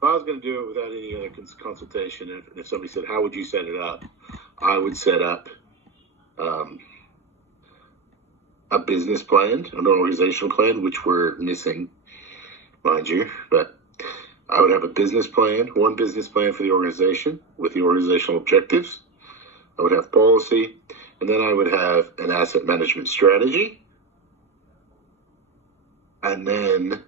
if I was going to do it without any other consultation, if somebody said, how would you set it up? I would set up a business plan, an organizational plan, which we're missing, mind you, but I would have a business plan, one business plan for the organization with the organizational objectives. I would have policy, and then I would have an asset management strategy. And then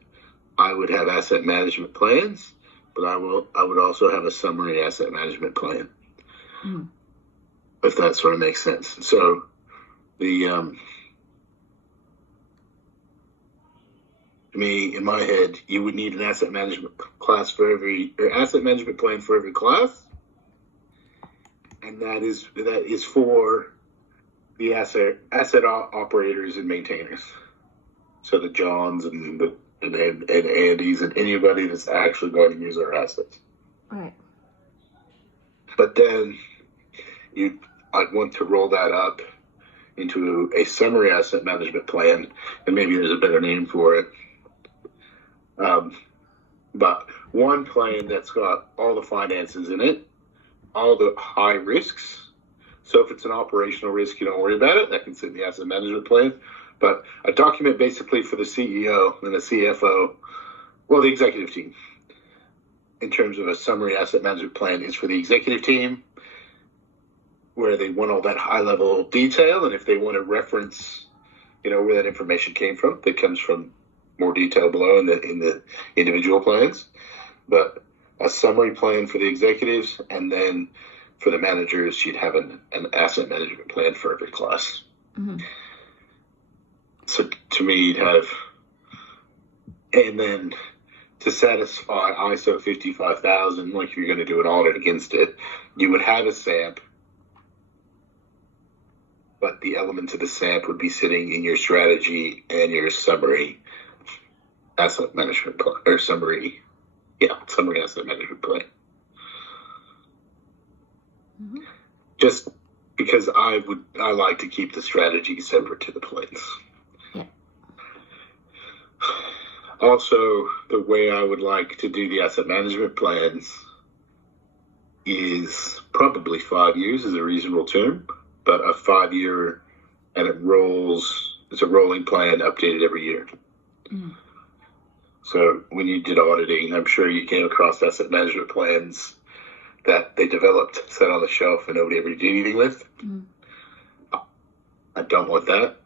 I would have asset management plans, but I would also have a summary asset management plan, if that sort of makes sense. So to me, in my head, you would need an asset management plan for every class, and that is for the asset operators and maintainers. So the Johns and Andys and anybody that's actually going to use our assets. Right. But then I'd want to roll that up into a summary asset management plan, and maybe there's a better name for it. But one plan that's got all the finances in it, all the high risks. So if it's an operational risk, you don't worry about it. That can sit in the asset management plan. But a document basically for the CEO and the CFO, well, the executive team, in terms of a summary asset management plan, is for the executive team, where they want all that high-level detail. And if they want to reference, where that information came from, that comes from more detail below in the individual plans. But a summary plan for the executives, and then for the managers, you'd have an asset management plan for every class. Mm-hmm. So to me, you'd have, and then to satisfy ISO 55000, like if you're going to do an audit against it, you would have a Samp, but the elements of the Samp would be sitting in your strategy and your summary asset management plan, or summary asset management plan. Mm-hmm. Just because I like to keep the strategy separate to the plans. Yeah. Also, the way I would like to do the asset management plans is probably 5 years is a reasonable term, but a 5-year, and it's a rolling plan updated every year. Mm. So when you did auditing, I'm sure you came across asset management plans that they developed, sat on the shelf, and nobody ever did anything with. Mm. I don't want that.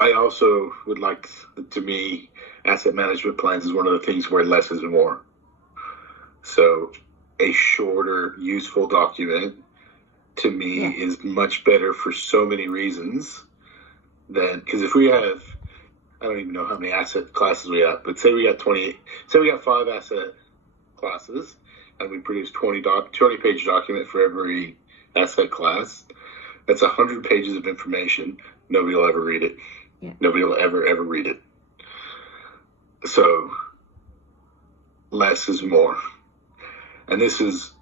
I also would like, to me, asset management plans is one of the things where less is more. So a shorter, useful document, to me, is much better for so many reasons. Because if we have, I don't even know how many asset classes we have, but say we got 5 asset classes, and we produce 20-page document for every asset class. That's 100 pages of information. Nobody will ever read it. Yeah. Nobody will ever read it. So less is more. And this is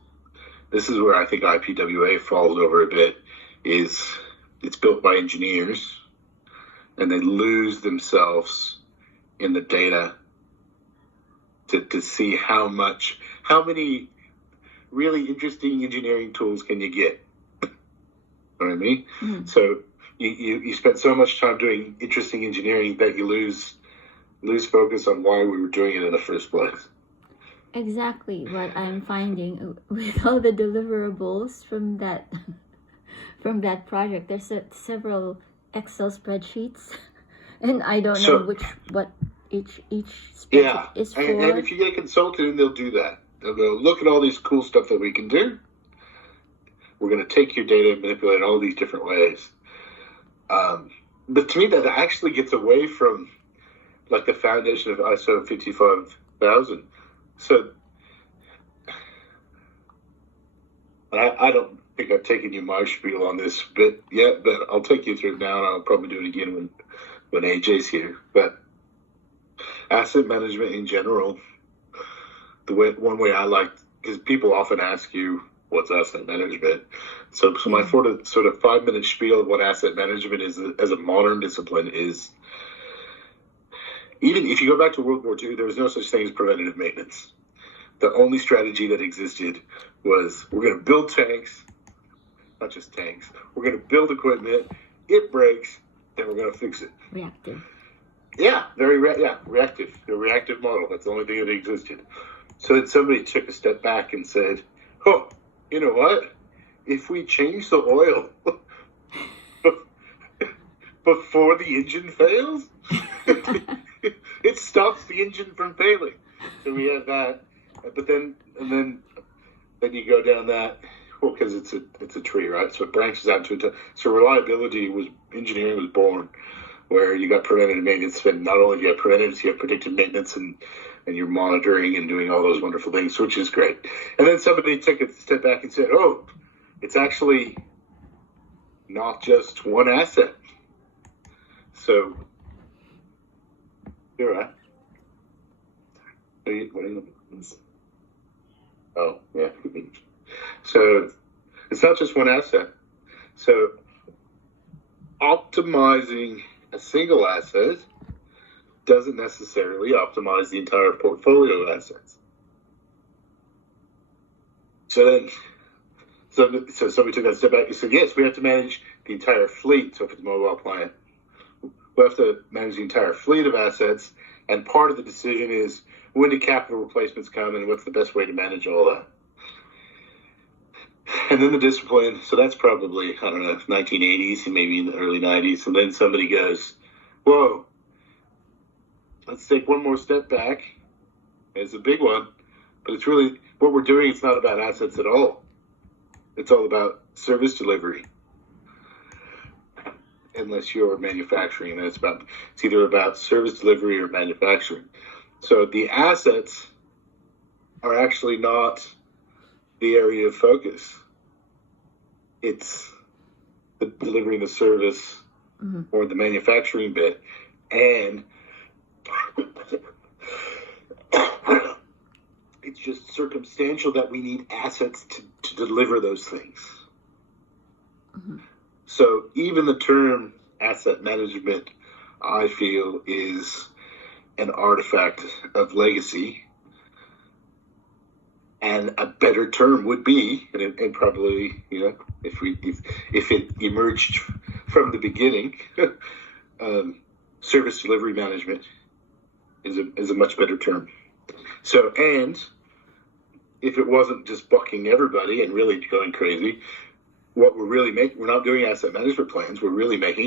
where I think IPWA falls over a bit, is it's built by engineers, and they lose themselves in the data to see how many really interesting engineering tools can you get. You know what I mean? Mm-hmm. So you spend so much time doing interesting engineering that you lose focus on why we were doing it in the first place. Exactly what I'm finding with all the deliverables from that project. There's several Excel spreadsheets, and I don't know what each spreadsheet is for. And if you get a consultant, they'll do that. They'll go, look at all these cool stuff that we can do. We're going to take your data and manipulate it in all these different ways. But to me, that actually gets away from like the foundation of ISO 55000. So I don't think I've taken you my spiel on this bit yet, but I'll take you through it now, and I'll probably do it again when AJ's here. But asset management in general, one way I like, because people often ask you, what's asset management? So my sort of 5-minute spiel of what asset management is as a modern discipline is, even if you go back to World War II, there was no such thing as preventative maintenance. The only strategy that existed was we're going to build tanks, not just tanks. We're going to build equipment. It breaks, then we're going to fix it. Reactive. Yeah, reactive. A reactive model. That's the only thing that existed. So then somebody took a step back and said, "Oh, you know what? If we change the oil before the engine fails, it stops the engine from failing." So we have that, but then you go down that. Well, because it's a tree, right? So it branches out into so engineering was born, where you got preventative maintenance, and not only do you have preventative, you have predictive maintenance, and you're monitoring and doing all those wonderful things, which is great. And then somebody took a step back and said, "Oh, it's actually not just one asset." So you're right. What are you Oh, yeah. So it's not just one asset. So optimizing a single asset doesn't necessarily optimize the entire portfolio of assets. So somebody took that step back and said, yes, we have to manage the entire fleet. So if it's a mobile plant, we have to manage the entire fleet of assets. And part of the decision is when do capital replacements come and what's the best way to manage all that. And then the discipline, so that's probably, 1980s and maybe in the early 90s. And then somebody goes, whoa, let's take one more step back. It's a big one, but it's really, what we're doing, it's not about assets at all. It's all about service delivery. Unless you're manufacturing, then it's either about service delivery or manufacturing. So the assets are actually not the area of focus. It's the delivering the service or the manufacturing bit. And it's just circumstantial that we need assets to deliver those things. Mm-hmm. So even the term asset management, I feel, is an artifact of legacy. And a better term would be, and probably, if it emerged from the beginning, service delivery management is a much better term. So, and if it wasn't just bucking everybody and really going crazy, what we're really making, we're not doing asset management plans. We're really making